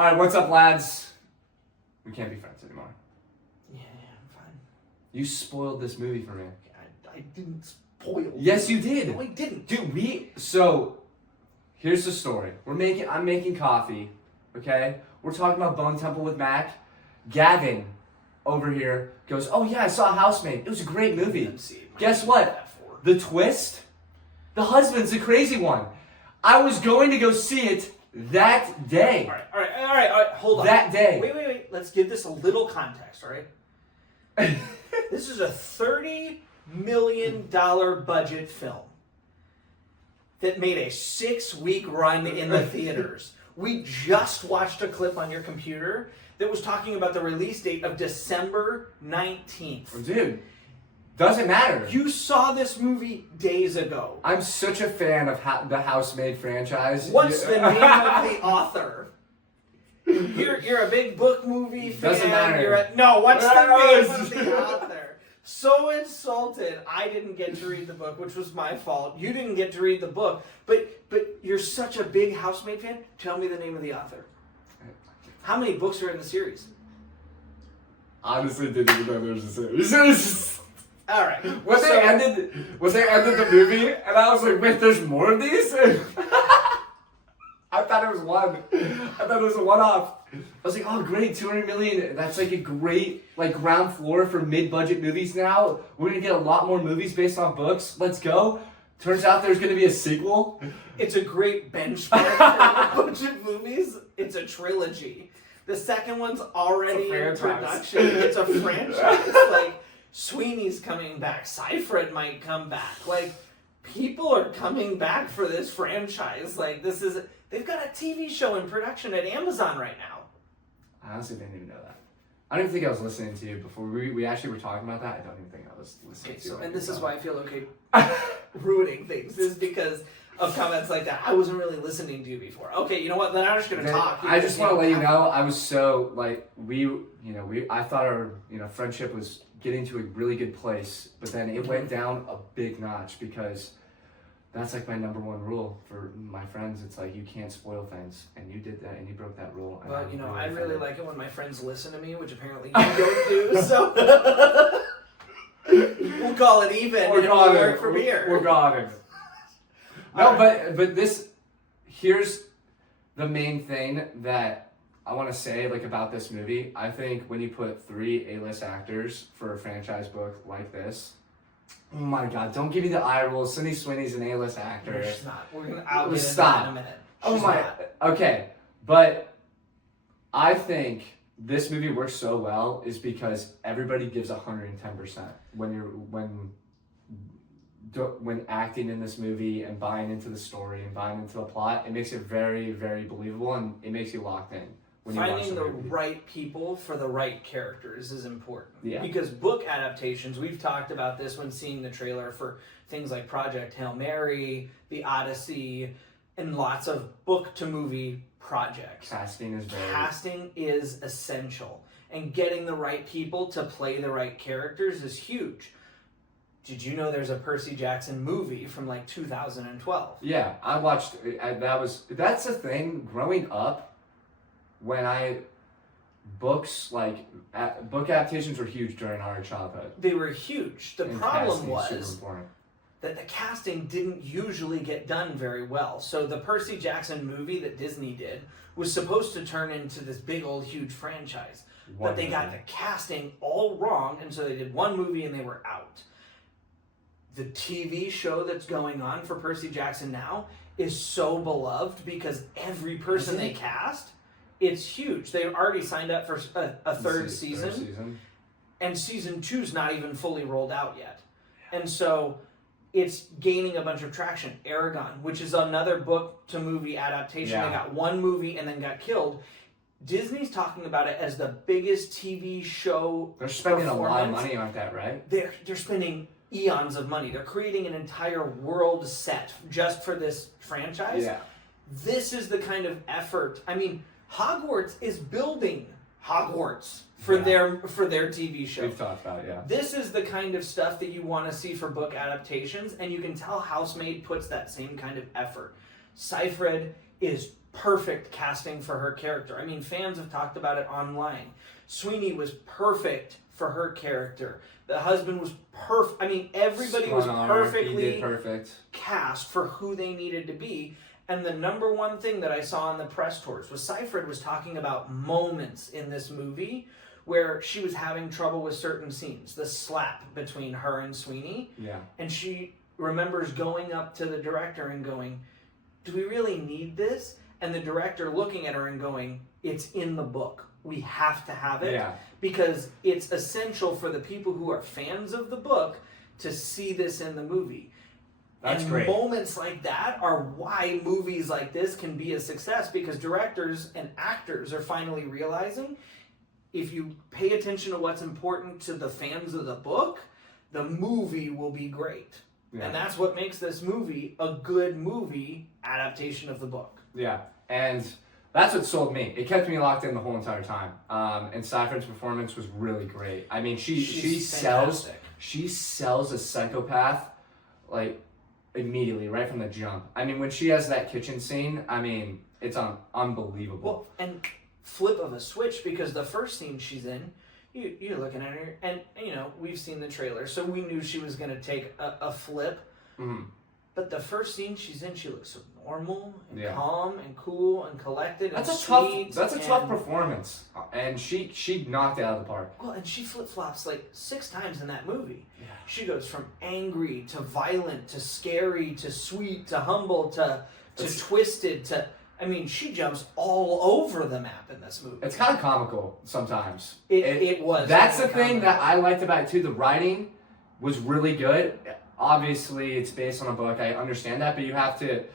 Alright, what's up, lads? We can't be friends anymore. Yeah, I'm fine. You spoiled this movie for me. I didn't spoil. Yes, you did. No, I didn't. Dude, so here's the story. I'm making coffee, okay? We're talking about Bone Temple with Mac. Gavin over here goes, "Oh yeah, I saw Housemaid. It was a great movie." Guess what? The twist? The husband's a crazy one. I was going to go see it that day. All right. Hold on. That day. Wait. Let's give this a little context, all right? This is a $30 million budget film that made a 6-week run in the theaters. We just watched a clip on your computer that was talking about the release date of December 19th. Dude, doesn't matter. You saw this movie days ago. I'm such a fan of the Housemaid franchise. What's the name of the author? You're a big book movie fan. Doesn't matter. What's the name of the author? So insulted. I didn't get to read the book, which was my fault. You didn't get to read the book, but you're such a big Housemaid fan. Tell me the name of the author. How many books are in the series? Honestly, didn't even know there was a series. All right. When they ended the movie, and I was like, wait, there's more of these? I thought it was one. I thought it was a one-off. I was like, oh great, 200 million. That's like a great ground floor for mid-budget movies now. We're gonna get a lot more movies based on books. Let's go. Turns out there's gonna be a sequel. It's a great benchmark for budget movies. It's a trilogy. The second one's already in production. It's a franchise. Like, Sweeney's coming back. Seyfried might come back. Like, people are coming back for this franchise. Like, they've got a TV show in production at Amazon right now. I honestly didn't even know that. I don't even think I was listening to you before we actually were talking about that. I don't even think I was listening to you. And this is why I feel okay ruining things, is because of comments like that. I wasn't really listening to you before. Okay, you know what? Then I'm just gonna talk. I just want to let you know, I was so I thought our friendship was getting to a really good place, but then it went down a big notch because that's like my number one rule for my friends. It's like, you can't spoil things, and you did that, and you broke that rule. Well, I really like it when my friends listen to me, which apparently you don't do. So we'll call it even. We're and work from here. We're gone. No, but here's the main thing that I want to say about this movie. I think when you put 3 A-list actors for a franchise book like this, oh my God, don't give me the eye roll. Sydney Sweeney's an A-list actor. No, she's not. We're going to out get stop in a minute. Oh my. Okay, but I think this movie works so well is because everybody gives 110% when acting in this movie and buying into the story and buying into the plot. It makes it very, very believable, and it makes you locked in. Finding the right people for the right characters is important. Yeah. Because book adaptations, we've talked about this when seeing the trailer for things like Project Hail Mary, The Odyssey, and lots of book-to-movie projects. Casting is essential. And getting the right people to play the right characters is huge. Did you know there's a Percy Jackson movie from 2012? Yeah, I watched. That's the thing. Growing up, book adaptations were huge during our childhood. They were huge. The problem was that the casting didn't usually get done very well. So the Percy Jackson movie that Disney did was supposed to turn into this big old huge franchise. But they got the casting all wrong, and so they did one movie and they were out. The TV show that's going on for Percy Jackson now is so beloved because every person they cast, it's huge. They've already signed up for a third season. And season 2's not even fully rolled out yet. And so it's gaining a bunch of traction. Aragon, which is another book-to-movie adaptation. Yeah. They got one movie and then got killed. Disney's talking about it as the biggest TV show. They're spending a lot of money on that, right? They're spending eons of money. They're creating an entire world set just for this franchise. Yeah. This is the kind of effort. I mean, Hogwarts is building Hogwarts for their TV show. We've talked about it, yeah. This is the kind of stuff that you want to see for book adaptations, and you can tell Housemaid puts that same kind of effort. Seyfried is perfect casting for her character. I mean, fans have talked about it online. Sweeney was perfect for her character. The husband was perfect. I mean, everybody was perfectly cast for who they needed to be. And the number one thing that I saw in the press tours was Seyfried was talking about moments in this movie where she was having trouble with certain scenes. The slap between her and Sweeney. Yeah. And she remembers going up to the director and going, do we really need this? And the director looking at her and going, it's in the book. We have to have it. Yeah. Because it's essential for the people who are fans of the book to see this in the movie. That's and great. Moments like that are why movies like this can be a success, because directors and actors are finally realizing if you pay attention to what's important to the fans of the book, the movie will be great. Yeah. And that's what makes this movie a good movie adaptation of the book. Yeah, and that's what sold me. It kept me locked in the whole entire time. And Seyfried's performance was really great. I mean, she sells a psychopath like immediately, right from the jump. I mean, when she has that kitchen scene, I mean, it's unbelievable. Well, and flip of a switch, because the first scene she's in, you're looking at her, and you know, we've seen the trailer, so we knew she was going to take a flip. Mm-hmm. But the first scene she's in, she looks so normal and calm and cool and collected. That's a tough performance, and she knocked it out of the park. Well, and she flip flops like 6 times in that movie. Yeah. She goes from angry to violent to scary to sweet to humble to twisted to. I mean, she jumps all over the map in this movie. It's kind of comical sometimes. It was. That's the thing that I liked about it too. The writing was really good. Obviously, it's based on a book. I understand that, but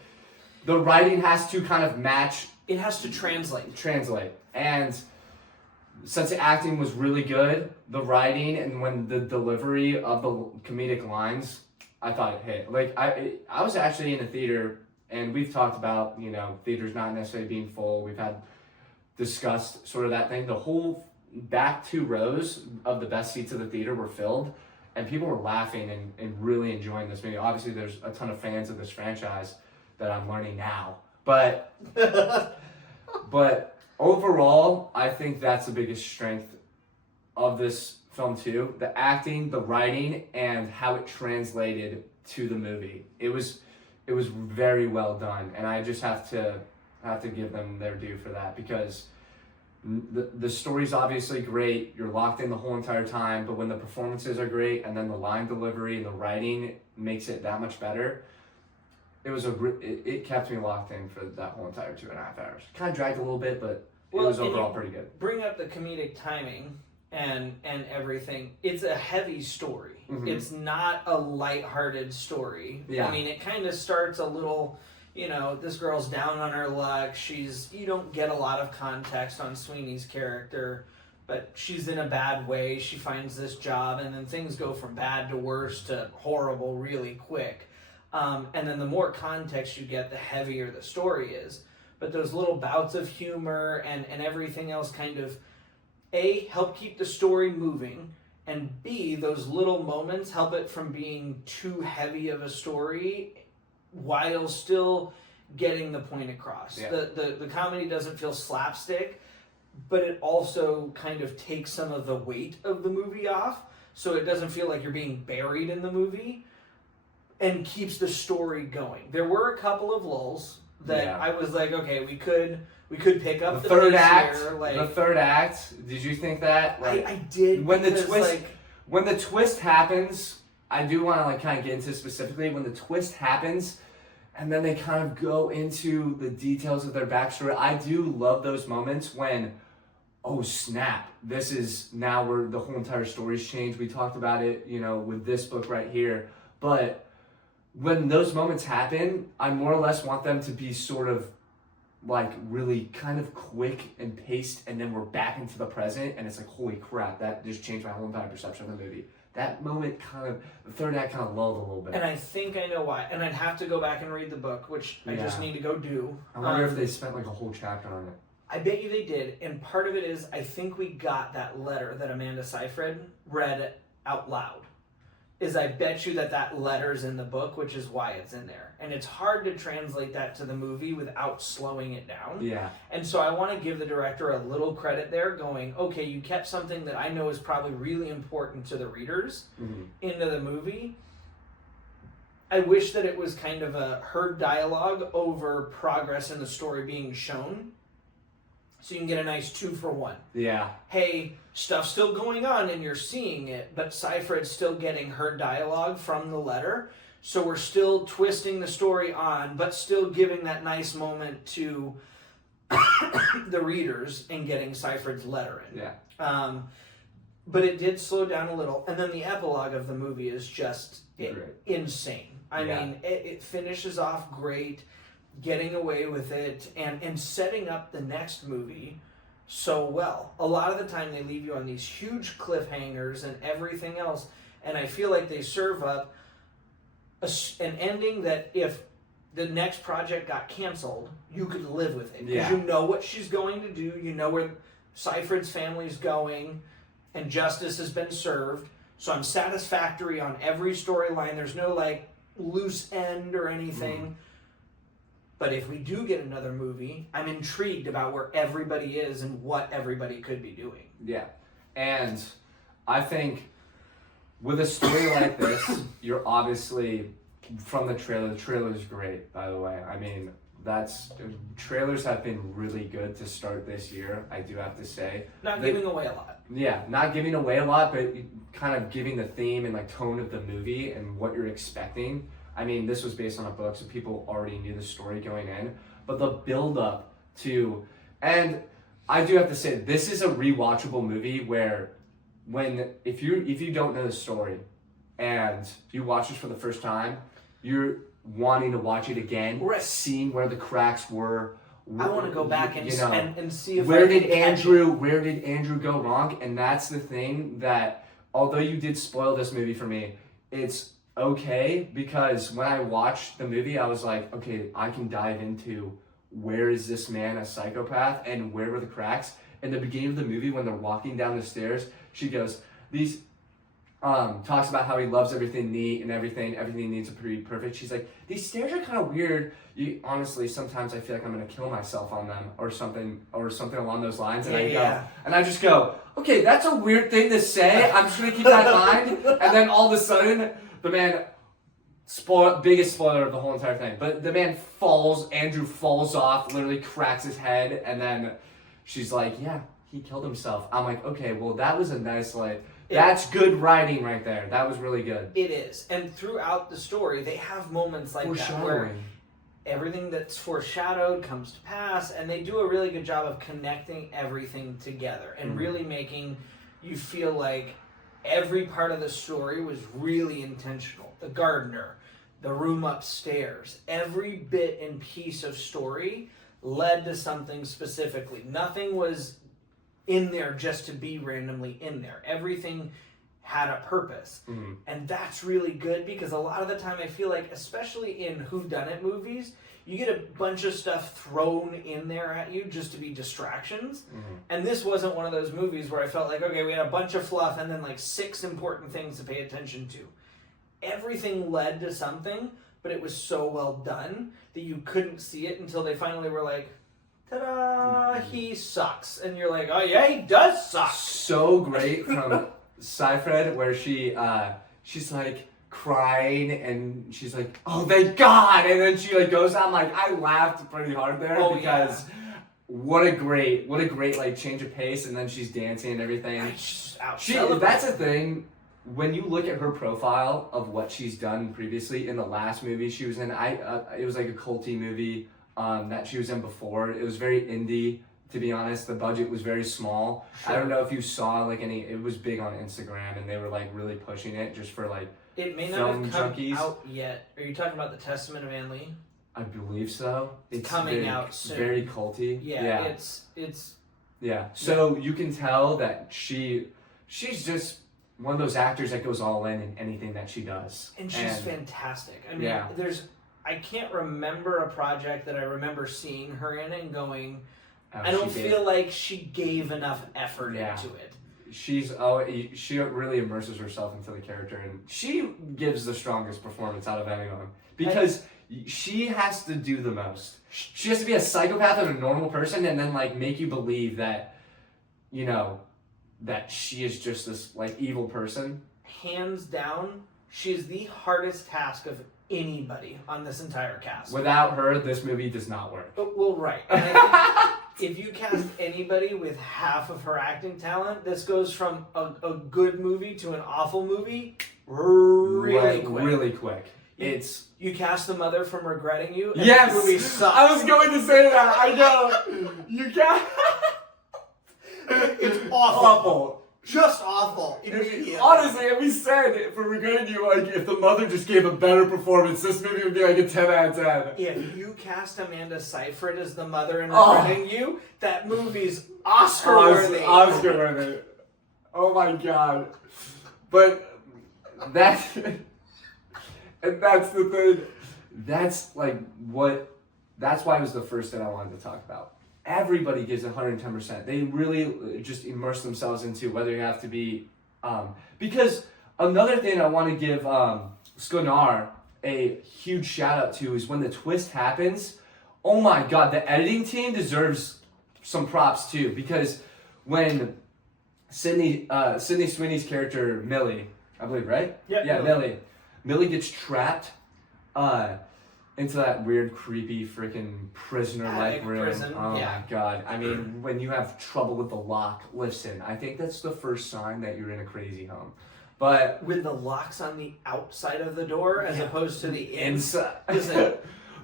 the writing has to kind of match. It has to translate. And since the acting was really good, the writing and when the delivery of the comedic lines, I thought it hit. Like, I was actually in a theater. And we've talked about, you know, theaters not necessarily being full. We've had discussed sort of that thing. The whole back 2 rows of the best seats of the theater were filled, and people were laughing and really enjoying this movie. Obviously, there's a ton of fans of this franchise that I'm learning now. But overall, I think that's the biggest strength of this film too. The acting, the writing, and how it translated to the movie. It was very well done, and I just have to give them their due for that, because the story's obviously great. You're locked in the whole entire time, but when the performances are great and then the line delivery and the writing makes it that much better, it kept me locked in for that whole entire 2.5 hours. Kind of dragged a little bit, but it was overall pretty good. Bring up the comedic timing and everything. It's a heavy story. Mm-hmm. It's not a lighthearted story. Yeah. I mean, it kind of starts a little, you know, this girl's down on her luck. You don't get a lot of context on Sweeney's character, but she's in a bad way. She finds this job, and then things go from bad to worse to horrible really quick. And then the more context you get, the heavier the story is. But those little bouts of humor and everything else kind of, A, help keep the story moving, and B, those little moments help it from being too heavy of a story while still getting the point across. Yeah. The comedy doesn't feel slapstick, but it also kind of takes some of the weight of the movie off, so it doesn't feel like you're being buried in the movie, and keeps the story going. There were a couple of lulls that I was like, okay, we could pick up the third act. Here, like, the third act. Did you think that? Like, I did. When the twist happens, I do want to like kind of get into it specifically. When the twist happens, and then they kind of go into the details of their backstory. I do love those moments when, oh snap! This is now where the whole entire story's changed. We talked about it, you know, with this book right here. But when those moments happen, I more or less want them to be sort of like really kind of quick and paced, and then we're back into the present, and it's like, holy crap, that just changed my whole entire perception of the movie. That moment the third act kind of lulled a little bit. And I think I know why. And I'd have to go back and read the book, which I just need to go do. I wonder if they spent like a whole chapter on it. I bet you they did, and part of it is I think we got that letter that Amanda Seyfried read out loud. is I bet you that letter's in the book, which is why it's in there. And it's hard to translate that to the movie without slowing it down. Yeah. And so I want to give the director a little credit there, going, okay, you kept something that I know is probably really important to the readers into the movie. I wish that it was kind of a heard dialogue over progress in the story being shown. So you can get a nice 2-for-1. Yeah. Hey, stuff's still going on and you're seeing it, but Seyfried's still getting her dialogue from the letter. So we're still twisting the story on, but still giving that nice moment to the readers and getting Seyfried's letter in. Yeah. But it did slow down a little. And then the epilogue of the movie is just insane. I mean, it finishes off great, getting away with it, and setting up the next movie so well. A lot of the time they leave you on these huge cliffhangers and everything else, and I feel like they serve up an ending that if the next project got canceled, you could live with it. Because you know what she's going to do, you know where Seyfried's family's going, and justice has been served. So I'm satisfactory on every storyline. There's no like loose end or anything. But if we do get another movie, I'm intrigued about where everybody is and what everybody could be doing. Yeah. And I think with a story like this, you're obviously, from the trailer's great, by the way. I mean, trailers have been really good to start this year, I do have to say. Not giving away a lot. Yeah, not giving away a lot, but kind of giving the theme and like tone of the movie and what you're expecting. I mean, this was based on a book, so people already knew the story going in. But the build up to, and I do have to say, this is a rewatchable movie where if you don't know the story and you watch this for the first time, you're wanting to watch it again, seeing where the cracks were. I want to go back and see if where did Andrew go wrong? And that's the thing that, although you did spoil this movie for me, it's okay, because when I watched the movie, I was like, okay, I can dive into where is this man a psychopath and where were the cracks. In the beginning of the movie, when they're walking down the stairs, she goes, talks about how he loves everything neat and everything needs to be perfect. She's like, these stairs are kind of weird. Honestly, sometimes I feel like I'm gonna kill myself on them or something along those lines. And I just go, okay, that's a weird thing to say. I'm just gonna keep that in mind. And then all of a sudden, the man, biggest spoiler of the whole entire thing, but the man Andrew falls off, literally cracks his head, and then she's like, yeah, he killed himself. I'm like, okay, well, that was a nice, that's good writing right there. That was really good. It is. And throughout the story, they have moments like that where everything that's foreshadowed comes to pass, and they do a really good job of connecting everything together and really making you feel like every part of the story was really intentional. The gardener, the room upstairs, every bit and piece of story led to something specifically. Nothing was in there just to be randomly in there. Everything had a purpose. And that's really good, because a lot of the time I feel like, especially in whodunit movies, you get a bunch of stuff thrown in there at you just to be distractions. And this wasn't one of those movies where I felt like, okay, we had a bunch of fluff and then like 6 important things to pay attention to. Everything led to something, but it was so well done that you couldn't see it until they finally were like, ta-da, he sucks. And you're like, oh yeah, he does suck. So great from Seyfried, where she's like crying and she's like, oh thank God, and then she like goes out. I laughed pretty hard there because what a great like change of pace, and then she's dancing and everything. That's the thing. When you look at her profile of what she's done previously, in the last movie she was in, it was like a culty movie that she was in before. It was very indie, to be honest. The budget was very small. Sure. I don't know if you saw it was big on Instagram, and they were like really pushing it just for like it may not have come out yet. Are you talking about The Testament of Anne Lee? I believe so. It's coming out soon. Very culty. Yeah. It's So you can tell that she's just one of those actors that goes all in anything that she does. And she's fantastic. I mean, I can't remember a project that I remember seeing her in and going, I don't feel like she gave enough effort into it. she really immerses herself into the character, and she gives the strongest performance out of anyone because she has to do the most. She has to be a psychopath and a normal person, and then like make you believe that, you know, that she is just this like evil person. Hands down, she's the hardest task of anybody on this entire cast. Without her, this movie does not work. Well, right. And I think if you cast anybody with half of her acting talent, this goes from a good movie to an awful movie really quick. Really quick. You cast the mother from Regretting You, and yes! the movie sucks. I was going to say that. I know. You can't. It's awful. Just awful. Honestly, and we said for Regretting You, like if the mother just gave a better performance, this movie would be like a 10 out of 10. If you cast Amanda Seyfried as the mother in Regretting You, that movie's Oscar worthy. Oscar worthy. Oh my god. But that's and that's the thing. That's like what. That's why it was the first thing I wanted to talk about. Everybody gives 110%. They really just immerse themselves into whether you have to be, because another thing I want to give Skonar a huge shout out to is when the twist happens. Oh my god, the editing team deserves some props too, because when Sydney Sweeney's character Millie, I believe, right? Yep, Yeah, Millie gets trapped. Into that weird, creepy, freaking prisoner-like room. Oh my god. I mean, when you have trouble with the lock, listen, I think that's the first sign that you're in a crazy home. But with the locks on the outside of the door as opposed to the inside. Listen,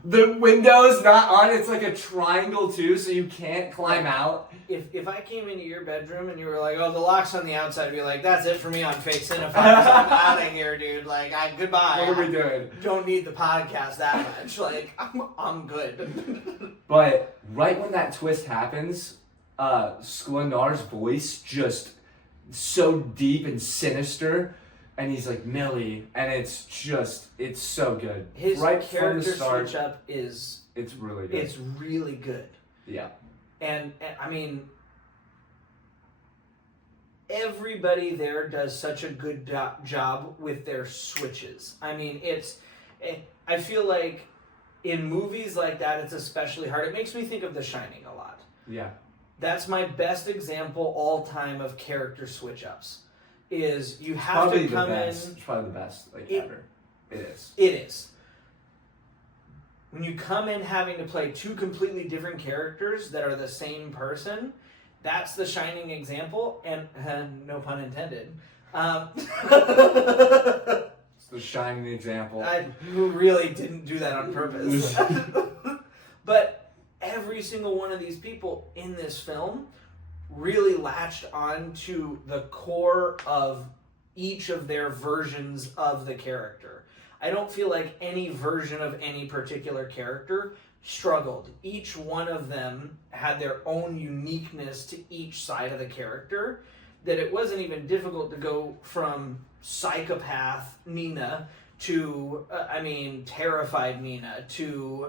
the window's not on, it's like a triangle too, so you can't climb out. If I came into your bedroom and you were like, oh, the lock's on the outside, I'd be like, that's it for me on Fake Cine-Files. I'm out of here, dude. Like, goodbye. What are we doing? Don't need the podcast that much. Like, I'm good. But right when that twist happens, Sklanar's voice just so deep and sinister, and he's like, Millie, and it's so good. His right character from the start, switch up is... It's really good. It's really good. Yeah. And I mean, everybody there does such a good job with their switches. I mean, I feel like in movies like that, it's especially hard. It makes me think of The Shining a lot. Yeah. That's my best example all time of character switch ups. Is you have probably to come in. It's probably the best ever. It is. It is. When you come in having to play two completely different characters that are the same person, that's the shining example, and no pun intended. It's the shining example. Who really didn't do that on purpose. But every single one of these people in this film really latched on to the core of each of their versions of the character. I don't feel like any version of any particular character struggled. Each one of them had their own uniqueness to each side of the character, that it wasn't even difficult to go from psychopath Nina to, terrified Nina to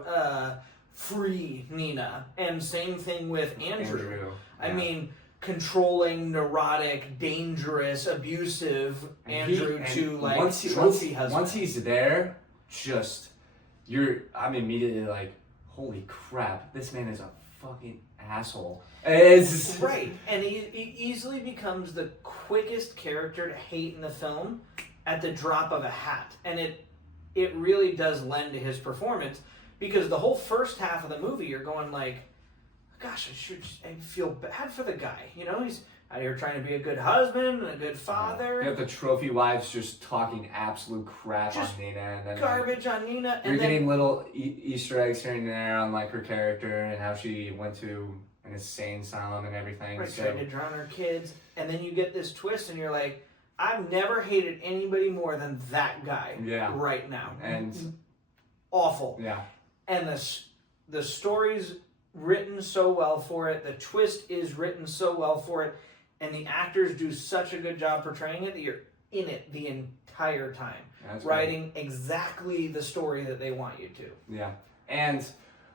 free Nina. And same thing with Andrew. Yeah. I mean, controlling, neurotic, dangerous, abusive Andrew to like trophy husband. Once he's there, I'm immediately like, holy crap, this man is a fucking asshole. Right, and he easily becomes the quickest character to hate in the film at the drop of a hat, and it really does lend to his performance, because the whole first half of the movie you're going like, gosh, I feel bad for the guy. You know, he's out here trying to be a good husband and a good father. You have the trophy wives just talking absolute crap on Nina. And then garbage on Nina. You're getting little Easter eggs here and there on like her character and how she went to an insane asylum and everything. Right, trying to drown her kids. And then you get this twist and you're like, I've never hated anybody more than that guy right now. And awful. Yeah. And the story's written so well for it, the twist is written so well for it, and the actors do such a good job portraying it that you're in it the entire time. That's writing great. Exactly the story that they want you to. Yeah. And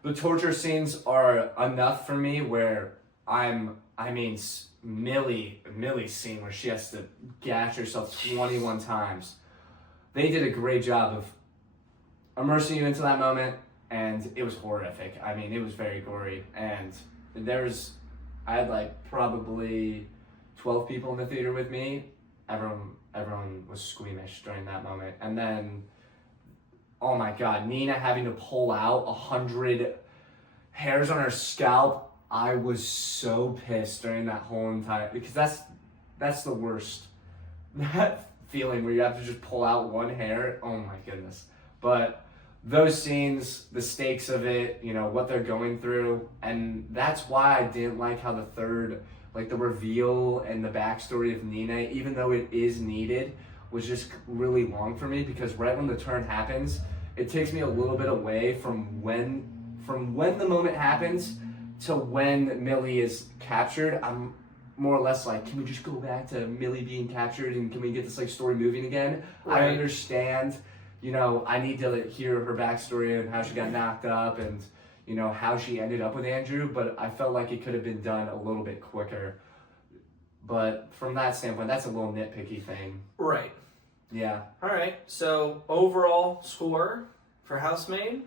the torture scenes are enough for me where I'm I mean, Millie's scene where she has to gash herself 21 times. They did a great job of immersing you into that moment, and it was horrific. I mean, it was very gory, and I had like probably 12 people in the theater with me. Everyone was squeamish during that moment, and then, oh my God, Nina having to pull out 100 hairs on her scalp. I was so pissed during that whole entire, because that's the worst. That feeling where you have to just pull out one hair. Oh my goodness. But those scenes, the stakes of it, you know, what they're going through, and that's why I didn't like how the third, like the reveal and the backstory of Nina, even though it is needed, was just really long for me, because right when the turn happens, it takes me a little bit away from when the moment happens to when Millie is captured. I'm more or less like, can we just go back to Millie being captured and can we get this like story moving again? Right. I understand, you know, I need to hear her backstory and how she got knocked up and, you know, how she ended up with Andrew, but I felt like it could have been done a little bit quicker. But from that standpoint, that's a little nitpicky thing. Right. Yeah. All right. So overall score for Housemaid?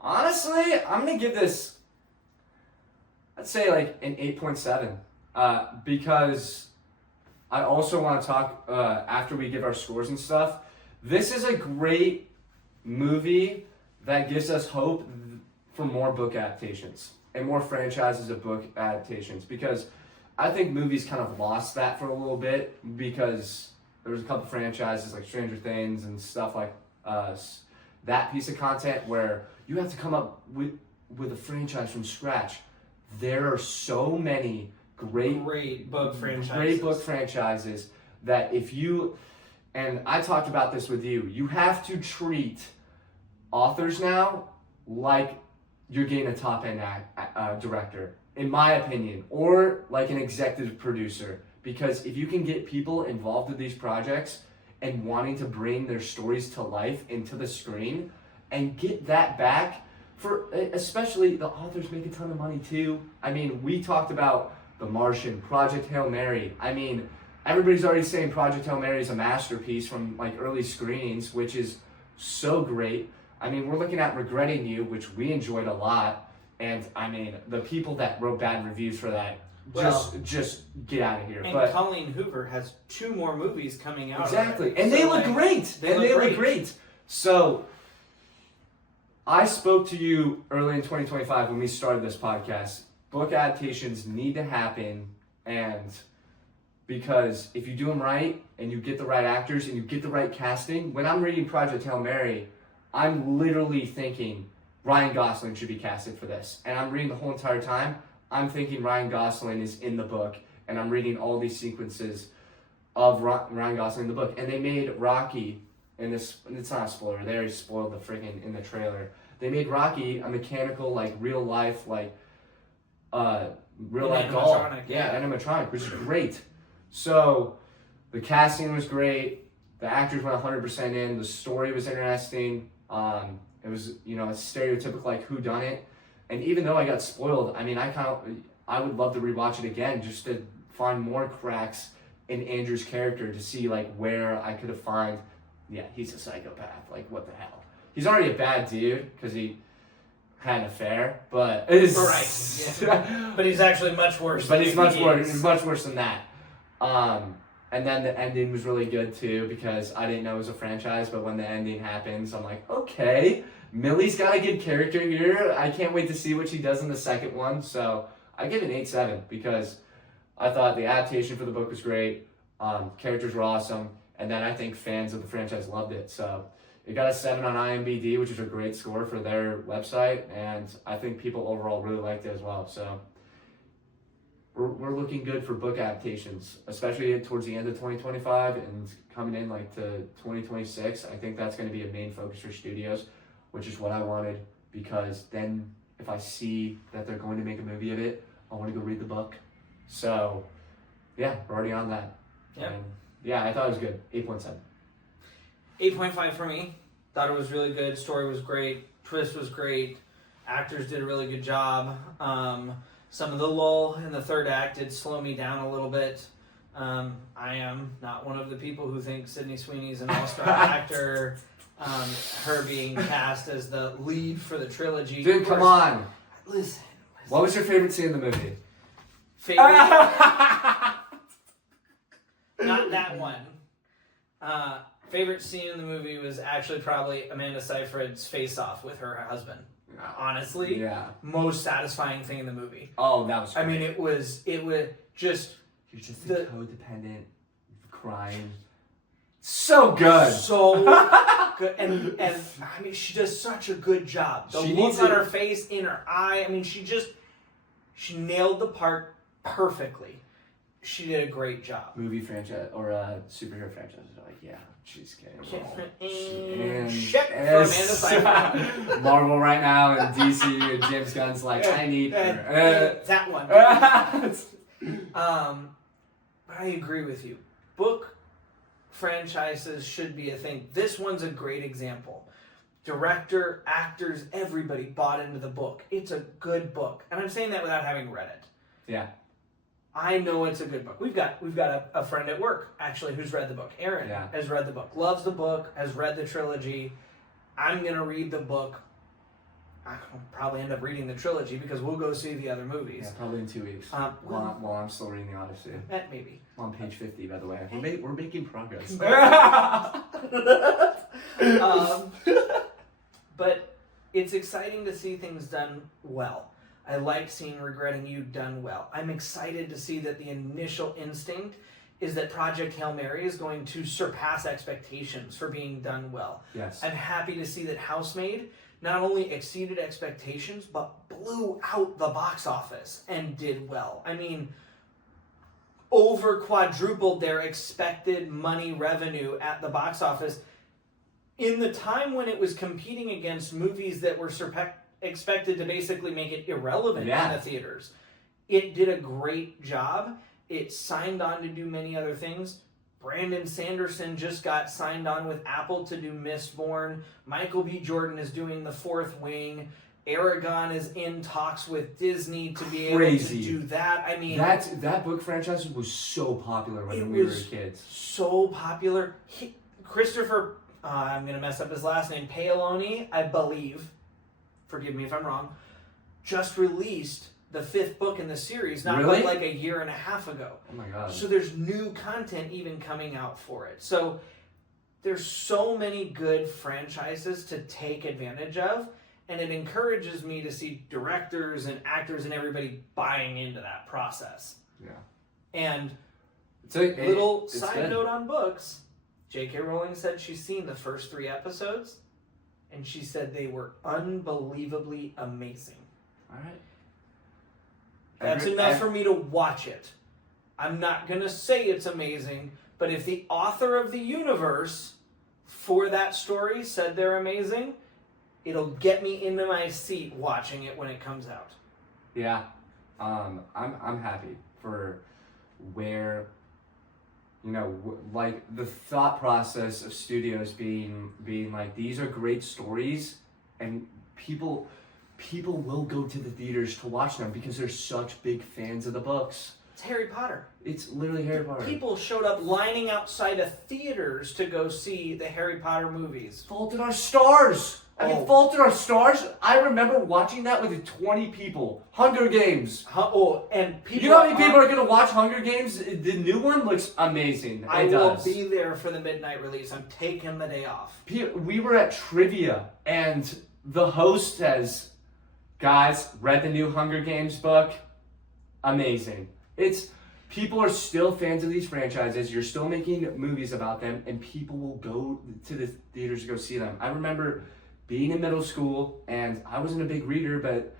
Honestly, I'm going to give this, I'd say like an 8.7. Because I also want to talk, after we give our scores and stuff, this is a great movie that gives us hope for more book adaptations and more franchises of book adaptations, because I think movies kind of lost that for a little bit, because there was a couple franchises like Stranger Things and stuff like that piece of content where you have to come up with a franchise from scratch. There are so many great book franchises that if you, and I talked about this with you have to treat authors now like you're getting a top-end director, in my opinion, or like an executive producer, because if you can get people involved with these projects and wanting to bring their stories to life into the screen and get that back, for especially the authors make a ton of money too. I mean, we talked about The Martian, Project Hail Mary. I mean, everybody's already saying Project Hail Mary is a masterpiece from like early screenings, which is so great. I mean, we're looking at Regretting You, which we enjoyed a lot. And I mean, the people that wrote bad reviews for that, just get out of here. And but Colleen Hoover has 2 more movies coming out. Exactly. And so they look great. They look great. So I spoke to you early in 2025 when we started this podcast. Book adaptations need to happen, and because if you do them right and you get the right actors and you get the right casting, when I'm reading Project Hail Mary, I'm literally thinking Ryan Gosling should be casted for this. And I'm reading the whole entire time, I'm thinking Ryan Gosling is in the book, and I'm reading all these sequences of Ryan Gosling in the book. And they made Rocky in this, it's not a spoiler, they already spoiled the freaking in the trailer. They made Rocky a mechanical, like real life, like real life doll. Yeah, animatronic, which is great. So the casting was great. The actors went 100% in. The story was interesting. It was, you know, a stereotypical like whodunit. And even though I got spoiled, I mean, I would love to rewatch it again just to find more cracks in Andrew's character, to see like where I could have found. Yeah, he's a psychopath. Like, what the hell? He's already a bad dude because he had an affair, but right. Yeah. But he's actually much worse. But he's much worse. He's much worse than that. And then the ending was really good too, because I didn't know it was a franchise, but when the ending happens, I'm like, okay, Millie's got a good character here. I can't wait to see what she does in the second one. So I give it an 8.7 because I thought the adaptation for the book was great. Characters were awesome. And then I think fans of the franchise loved it. So it got a 7 on IMDb, which is a great score for their website. And I think people overall really liked it as well. So we're looking good for book adaptations, especially towards the end of 2025 and coming in like to 2026. I think that's going to be a main focus for studios, which is what I wanted, because then if I see that they're going to make a movie of it, I want to go read the book. So yeah, we're already on that. Yep. And yeah, I thought it was good. 8.7. 8.5 for me. Thought it was really good. Story was great. Twist was great. Actors did a really good job. Some of the lull in the third act did slow me down a little bit. I am not one of the people who think Sydney Sweeney's an all-star actor. Her being cast as the lead for the trilogy. Dude, come on. Listen. What was your favorite scene in the movie? Favorite? Not that one. Favorite scene in the movie was actually probably Amanda Seyfried's face-off with her husband. Honestly, yeah. Most satisfying thing in the movie. Oh, that was great. I mean, it was just... You're just a codependent, crying. So good. So good. And I mean, she does such a good job. The look on her face, in her eye, I mean, she nailed the part perfectly. She did a great job. Movie franchise or superhero franchises are like, yeah, she's getting shit for Amanda Seyfried. Marvel right now and DC and James Gunn's like, I need her. That one. But I agree with you. Book franchises should be a thing. This one's a great example. Director, actors, everybody bought into the book. It's a good book. And I'm saying that without having read it. Yeah. I know it's a good book. We've got a friend at work, actually, who's read the book. Aaron has read the book. Loves the book, has read the trilogy. I'm going to read the book. I'll probably end up reading the trilogy because we'll go see the other movies. Yeah, probably in 2 weeks. While I'm still reading the Odyssey. Maybe. I'm on page 50, by the way. We're making progress. But it's exciting to see things done well. I like seeing Regretting You done well. I'm excited to see that the initial instinct is that Project Hail Mary is going to surpass expectations for being done well. Yes. I'm happy to see that Housemaid not only exceeded expectations, but blew out the box office and did well. I mean, over quadrupled their expected money revenue at the box office in the time when it was competing against movies that were expected to basically make it irrelevant in the theaters. It did a great job. It signed on to do many other things. Brandon Sanderson just got signed on with Apple to do Mistborn. Michael B. Jordan is doing The Fourth Wing. Aragon is in talks with Disney to be able to do that. I mean, that book franchise was so popular when we were kids. So popular. Christopher, I'm going to mess up his last name, Paolini, I believe, forgive me if I'm wrong, just released the 5th book in the series, not quite like a year and a half ago. Oh my God. So there's new content even coming out for it. So there's so many good franchises to take advantage of, and it encourages me to see directors and actors and everybody buying into that process. Yeah. And little side note on books, J.K. Rowling said she's seen the first 3 episodes, and she said they were unbelievably amazing. All right. That's enough for me to watch it. I'm not going to say it's amazing, but if the author of the universe for that story said they're amazing, it'll get me into my seat watching it when it comes out. Yeah. I'm happy for where, like the thought process of studios being like, these are great stories and people will go to the theaters to watch them because they're such big fans of the books. It's Harry Potter. It's literally Harry Potter. People showed up lining outside of theaters to go see the Harry Potter movies. Fault in Our Stars. Fault in Our Stars. I remember watching that with 20 people. Hunger Games. And people. You know how many people are going to watch Hunger Games? The new one looks amazing. I will be there for the midnight release. I'm taking the day off. We were at trivia, and the host says, "Guys, read the new Hunger Games book. Amazing." People are still fans of these franchises. You're still making movies about them, and people will go to the theaters to go see them. I remember being in middle school, and I wasn't a big reader, but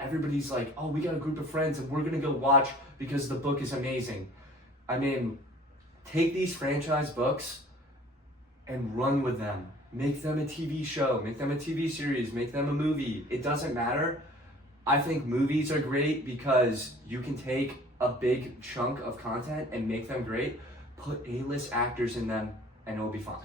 everybody's like, "Oh, we got a group of friends, and we're gonna go watch because the book is amazing." I mean, take these franchise books and run with them. Make them a TV show. Make them a TV series. Make them a movie. It doesn't matter. I think movies are great because you can take a big chunk of content and make them great, put A-list actors in them, and it'll be fine.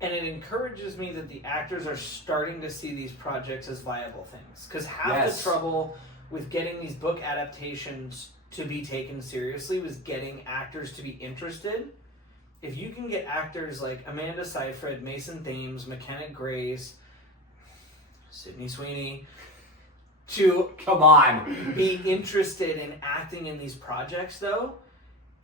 And it encourages me that the actors are starting to see these projects as viable things. Because half the trouble with getting these book adaptations to be taken seriously was getting actors to be interested. If you can get actors like Amanda Seyfried, Mason Thames, McKenna Grace, Sydney Sweeney, to come on, be interested in acting in these projects, though,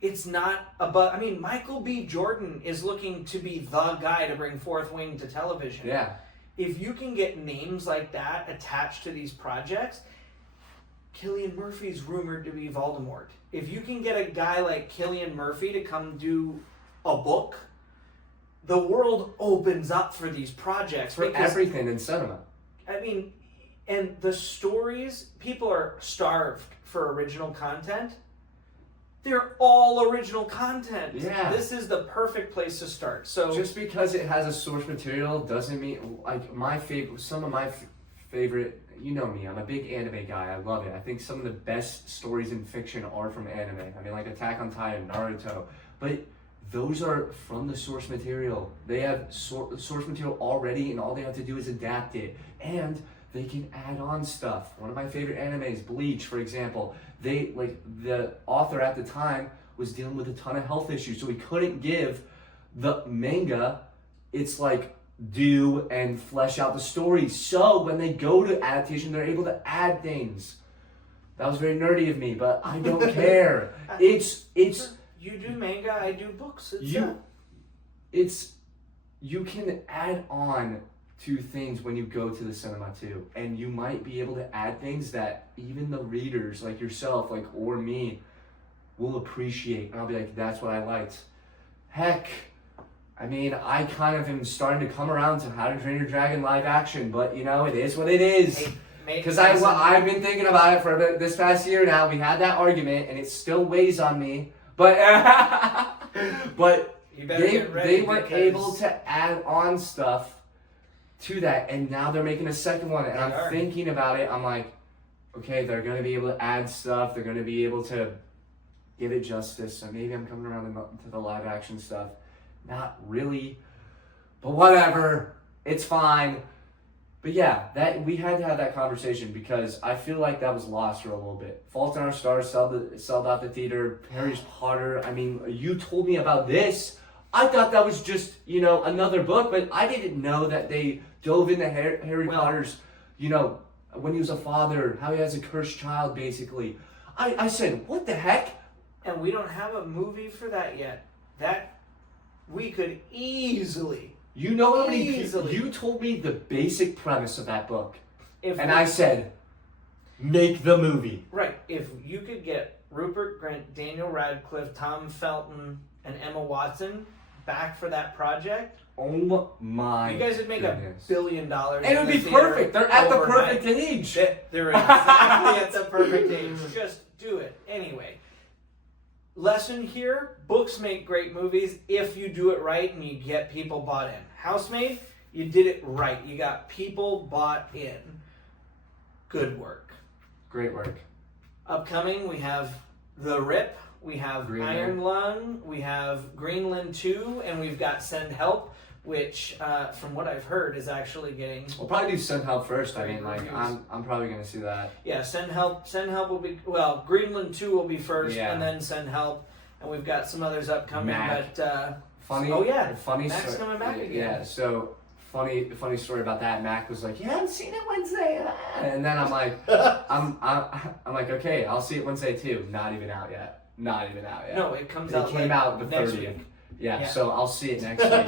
it's not about. I mean, Michael B. Jordan is looking to be the guy to bring Fourth Wing to television. Yeah. If you can get names like that attached to these projects, Cillian Murphy's rumored to be Voldemort. If you can get a guy like Cillian Murphy to come do a book, the world opens up for these projects. For everything in cinema. I mean, and the stories, people are starved for original content. They're all original content. Yeah. This is the perfect place to start. So just because it has a source material doesn't mean, like, some of my favorite, you know me, I'm a big anime guy. I love it. I think some of the best stories in fiction are from anime. I mean, like Attack on Titan, Naruto. But those are from the source material. They have source material already, and all they have to do is adapt it. And they can add on stuff. One of my favorite animes, Bleach, for example, the author at the time was dealing with a ton of health issues, so he couldn't give the manga its due and flesh out the story. So when they go to adaptation, they're able to add things. That was very nerdy of me, but I don't care. It's you do manga, I do books. You can add on to things when you go to the cinema too, and you might be able to add things that even the readers like yourself, or me, will appreciate. And I'll be like, that's what I liked. Heck, I mean, I kind of am starting to come around to How to Train Your Dragon live action, but it is what it is. Because I've been thinking about it for this past year now. We had that argument, and it still weighs on me. But they were able to add on stuff to that, and now they're making a second one, and I'm thinking about it. I'm like, okay, they're going to be able to add stuff. They're going to be able to give it justice. So maybe I'm coming around to the live action stuff. Not really, but whatever. It's fine. But yeah, that we had to have that conversation because I feel like that was lost for a little bit. Fault in Our Stars sold out the theater. Harry Potter. I mean, you told me about this. I thought that was just, another book, but I didn't know that they dove into Harry Potter's, when he was a father, how he has a cursed child, basically. I said, what the heck? And we don't have a movie for that yet. That we could easily. You know how many people, you told me the basic premise of that book. I said, make the movie. Right. If you could get Rupert Grint, Daniel Radcliffe, Tom Felton, and Emma Watson back for that project. Oh my! You guys would make $1 billion. And it would be perfect. They're at the perfect age. They're exactly at the perfect age. Just do it. Anyway. Lesson here, books make great movies if you do it right and you get people bought in. Housemaid, you did it right. You got people bought in. Good work. Great work. Upcoming, we have The Rip, we have Iron Lung, we have Greenland 2, and we've got Send Help, which, from what I've heard, is actually getting... We'll probably do Send Help first. I mean, I'm probably going to see that. Yeah, Send Help will be... Well, Greenland 2 will be first, and then Send Help. And we've got some others upcoming. Mac. But, funny Mac's coming back again. Yeah, so... Funny story about that. Mac was like, "Yeah, I've seen it Wednesday," and then I'm like, I'm like, okay, I'll see it Wednesday too. Not even out yet. No, it comes out. It came out the 30th. Yeah, so I'll see it next week.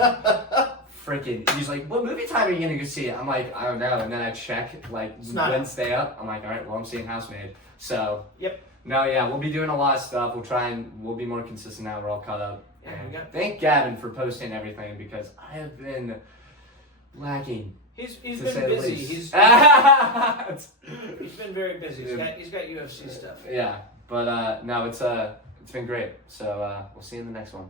Freaking, he's like, "What movie time are you gonna go see it?" I'm like, "I don't know," and then I check Wednesday up. I'm like, "All right, well, I'm seeing Housemaid." So no, yeah, we'll be doing a lot of stuff. We'll be more consistent now. We're all caught up. And thank Gavin for posting everything because I have been lacking. He's been busy. He's been very busy. He's got UFC stuff. Yeah, but no, it's been great. So we'll see you in the next one.